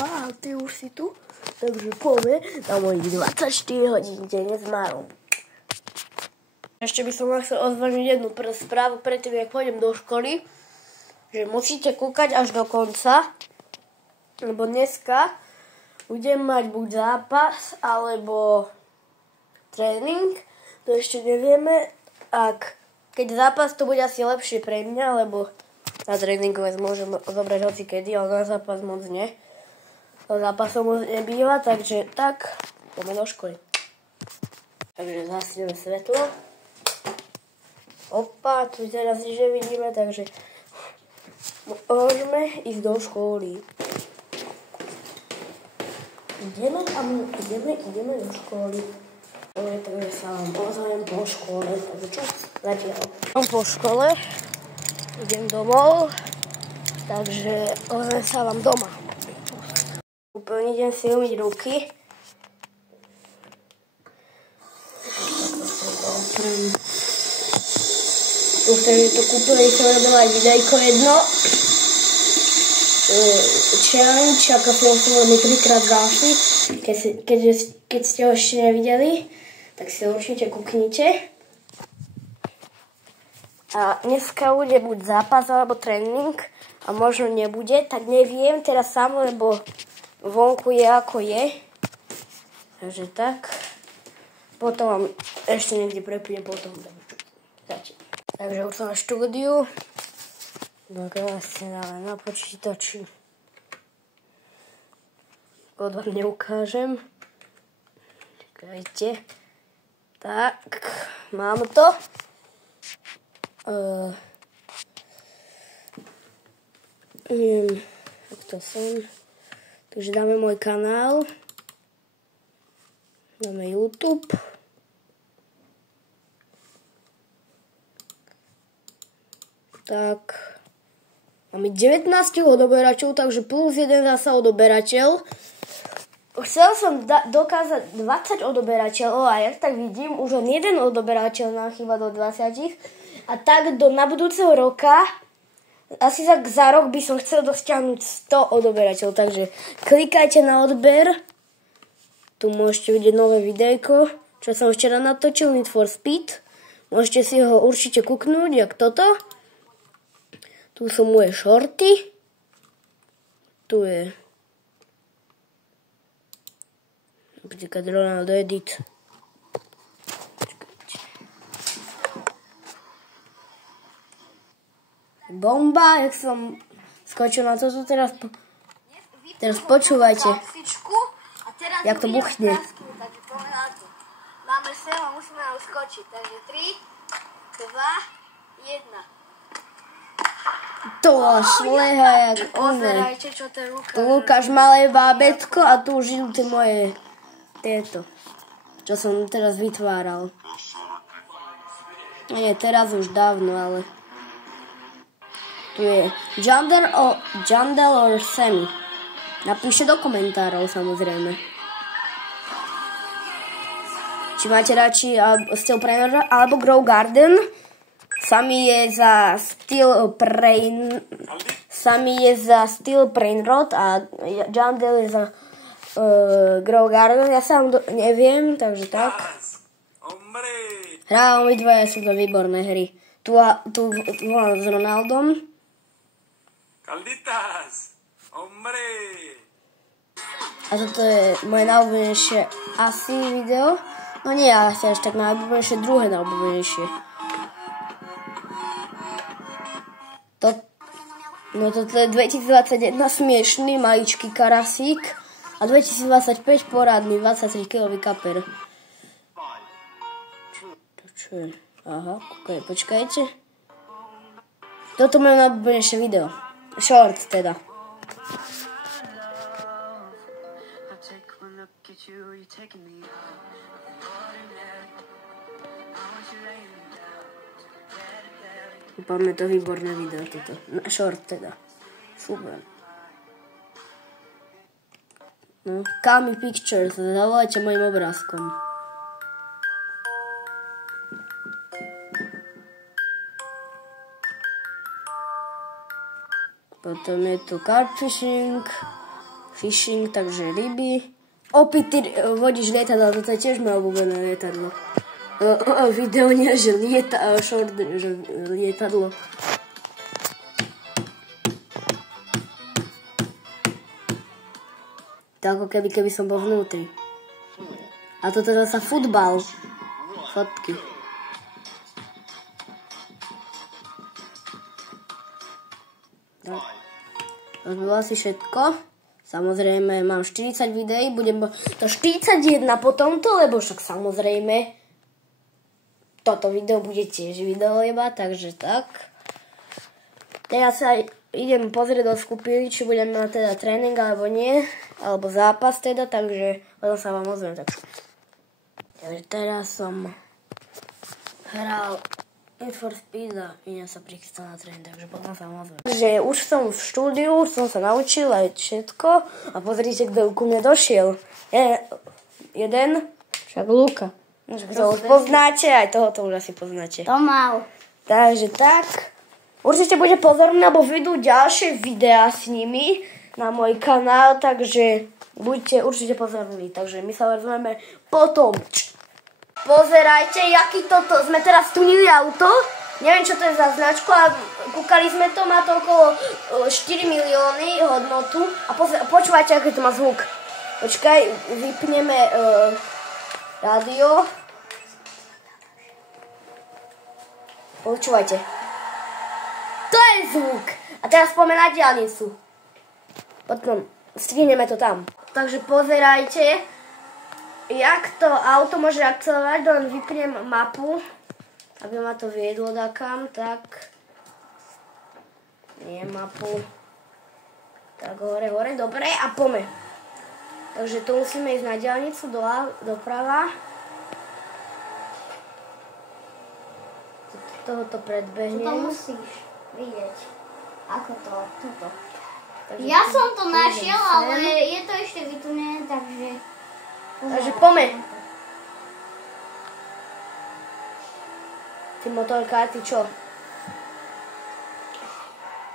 Á, ty už si tu? Takže poďme na mojich 24 hodín denne s Márou. Ešte by som vám chcel ozvážiť jednu správu predtým, jak pôjdem do školy, že musíte kúkať až do konca, lebo dneska budem mať buď zápas, alebo tréning, to ešte nevieme. Keď zápas, to bude asi lepšie pre mňa, lebo na tréningu môžem zobrať hoci kedy, ale na zápas moc nie. Zápasom moc nebýva, takže tak, poďme do školy. Takže zasneme svetlo. Opa, tu teraz nič nevidíme, takže môžeme ísť do školy. Ideme do školy. Takže sa vám ozvem po škole. Takže čo? Zatiaľ. Po škole. Idem domov. Takže ozvem sa vám doma. Úplne idem si umyť ruky. Už takže to kúpili, som robila aj videjko jedno. Challenge, ako som veľmi 3-krát zášli. Keď ste ho ešte nevideli, tak si určite kúknite. A dneska bude buď zápas alebo tréning a možno nebude, tak neviem teraz sám, lebo vonku je ako je. Takže tak. Potom vám ešte niekde prepnem potom. Takže už som na štúdiu. Tak vlastne dáme na počítači. Kód vám neukážem. Čakajte. Tak, mám to. Neviem, jak to som. Takže dáme môj kanál. Dáme YouTube. Tak. Máme 19 odoberateľov, takže plus 1 zasa odoberateľ. Chcel som dokázať 20 odoberateľov a ja tak vidím, už len jeden odoberateľ nám chýba do 20. A tak na budúceho roka, asi tak za rok by som chcel dosiahnuť 100 odoberateľov. Takže klikajte na odber. Tu môžete vidieť nové videjko, čo som včera natočil, Need for Speed. Môžete si ho určite kúknúť, jak toto. Tu sú moje shorty. Tu je napríklad Ronaldo Edit. Bomba, jak som skočil na toto teraz. Teraz počúvajte, jak to buchne. Máme sem a musíme na uskočiť. Takže 3, 2, 1. To šleha jak one. Tu Lukáš malé bábätko a tu už idú tie moje tieto, čo som teraz vytváral. Nie, teraz už dávno, ale tu je Jandel or Sammy. Napíšte do komentárov, samozrejme. Či máte radši Steel Brain alebo Grow Garden. Sammy je za Steel Brain Rod a Jandel je za Grow Garden. Ja sám neviem, takže tak. Hra obidvaja sú to výborné hry. Tu volám s Ronaldom. Calditas, hombre. A toto je moje najobľúbenejšie asi video. No nie asi až tak najobľúbenejšie, druhé najobľúbenejšie. Toto je 2021 smiešný maličký karasík a 2025 poradný 23-kilový kaper. Čo je? Aha, počkajte. Toto je moje najobľúbenejšie video. Short teda. Máme to výborné video toto. Short teda. Super. No, Kami Pictures. Zavolajte mojim obrázkom. Potom je tu Card Fishing. Fishing, takže ryby. Opäť ty vodíš lietadlo, toto je tiež moje obľúbené lietadlo. Video nie, že short, že lietadlo. To ako keby som bol vnútri. A toto je zasa futbal. Fotky. No. To bolo asi všetko. Samozrejme, mám 40 videí, budem to 41 po tomto, lebo však samozrejme toto video bude tiež video iba, takže tak. Teraz sa idem pozrieť do skupiny, či budem mať teda tréning alebo nie, alebo zápas teda, takže potom sa vám ozvem. Takže teraz som hral Need for Speed a idem sa prichystať na tréning, takže potom sa vám ozvem. Takže už som v štúdiu, už som sa naučil aj všetko a pozrite, kto ku mne došiel. Jeden, však Luka. To už poznáte, aj tohoto už asi poznáte. To mal. Takže tak. Určite bude pozorný, lebo vyjdú ďalšie videá s nimi na môj kanál, takže buďte určite pozorní. Takže my sa vezmeme potom. Pozerajte, jaký toto, sme teraz tunili auto, neviem čo to je za značku, ale kúkali sme to, má to okolo 4 milióny hodnotu a počúvajte, aký to má zvuk. Počkaj, vypneme rádio. Počúvajte. To je zvuk. A teraz poďme na diaľnicu. Potom strihneme to tam. Takže pozerajte, jak to auto môže akcelovať, len vypnem mapu, aby ma to viedlo dakam, tak nie mapu, tak hore, dobre a poďme. Takže tu musíme ísť na diaľnicu doprava, tohoto predbehnem. To musíš vidieť, ako toto. Takže ja som to našiel, ale je to ešte vytunené, takže poďme. Ty motorka, ty čo?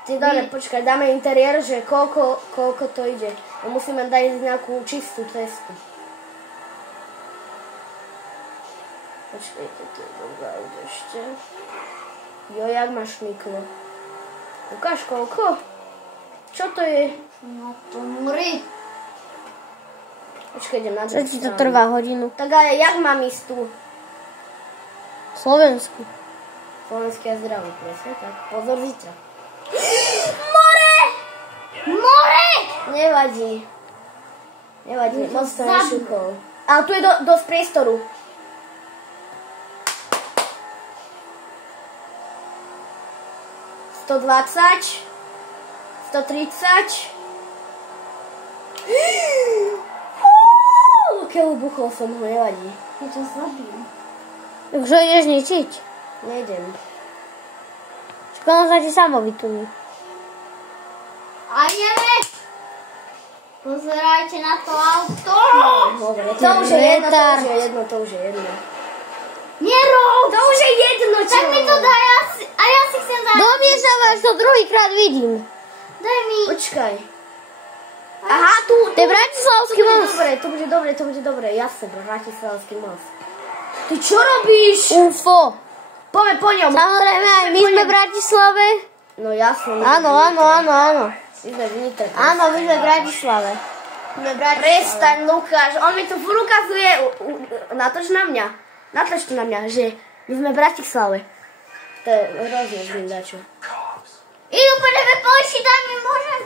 Ty dobre, počkaj, dáme interiér, že koľko to ide. No musíme dať nejakú čistú cestu. Počkajte, to je dobrá ešte. Jo, jak ma šmyklo. Ukáž koľko? Čo to je? No to múry. Počkaj, idem na Čo ti to trvá hodinu? Tak ale jak mám ísť tu? Slovensku. Slovenský a zdravý, presne tak. Pozor zítra. More! More! Nevadí, moc to nešúkol. Ale tu je dosť priestoru. $120, 130. Keď ubuchol som ho, nevadí. Je to slabý. Už ho ideš ničiť? Nejdem. Čaká, on sa ti samo vytuní. A ideme! Pozerajte na to auto! Dobre, to už je jedno. Nerob! To už je jedno, čo? Tak mi to daj, ja si chcem dať. Domiešavaš, to druhýkrát vidím. Daj mi. Počkaj. Aha, tu. To je Bratislavský most. To bude dobre. Jasne, Bratislavský most. Ty čo robíš? UFO. Poďme po ňom. Samozrejme, aj my sme v Bratislave. No jasne. Áno. My sme vnitre. Áno, my sme v Bratislave. Prestaň, Lukáš. On mi tu furt ukazuje. Natoč na mňa. Natoč tu na mňa, že my sme v Bratislave. To je hrozne zvindačo. Idú poďme poliši, daj mi, môžem?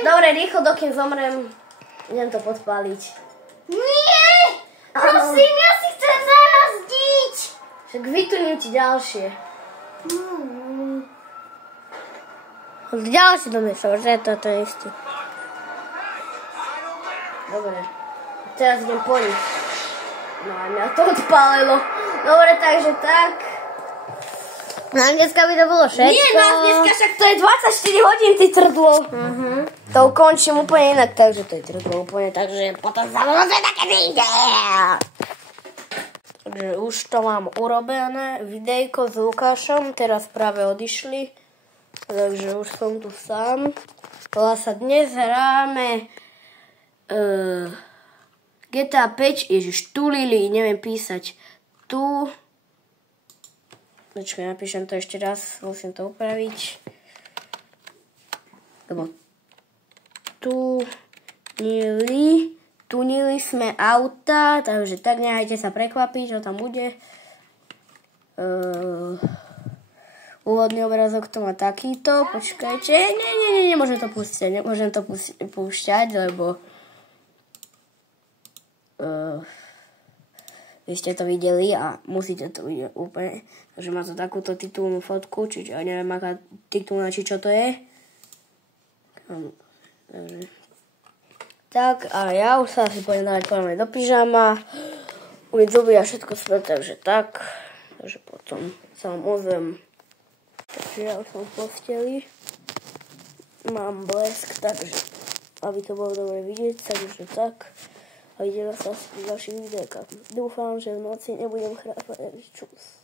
Dobre, rýchlo, dokým zomrem. Idem to podpáliť. Nie! Prosím, ja si chcem zarazdiť. Však vytuním ti ďalšie. Ďalší domiešavaš, že to je istý. Dobre. Teraz idem po nich. No a mňa to odpálilo. Dobre, takže tak. Na dneska by to bolo všetko. Nie, dneska však to je 24 hodín, ty trdlo. To ukončím úplne inak, takže to je trdlo úplne, takže potom samozrejme také video. Takže už to mám urobené, videjko s Lukášom, teraz práve odišli, takže už som tu sám. Volá sa dnes hráme GTA 5, ježiš, tulili, neviem písať. Počkaj, napíšem to ešte raz, musím to upraviť. Lebo tunili sme auta, takže tak nehajte sa prekvapiť, čo tam bude. Úvodný obrázok to má takýto, počkajte, nie, nemôžem to púšťať, lebo vy ste to videli a musíte to vidieť úplne. Takže má to takúto titulnú fotku, čiže ja neviem aká titulná, či čo to je. Tak a ja už sa asi pôjdem dávať poďme do pyžama. Umyť zuby a všetko sme, takže tak. Takže potom sa vám ozvem. Takže ja už som v posteli. Mám blesk, takže aby to bolo dobre vidieť, takže tak. A vidíme sa v ďalších videách. Dúfam, že v noci nebudem chrápať. Čus.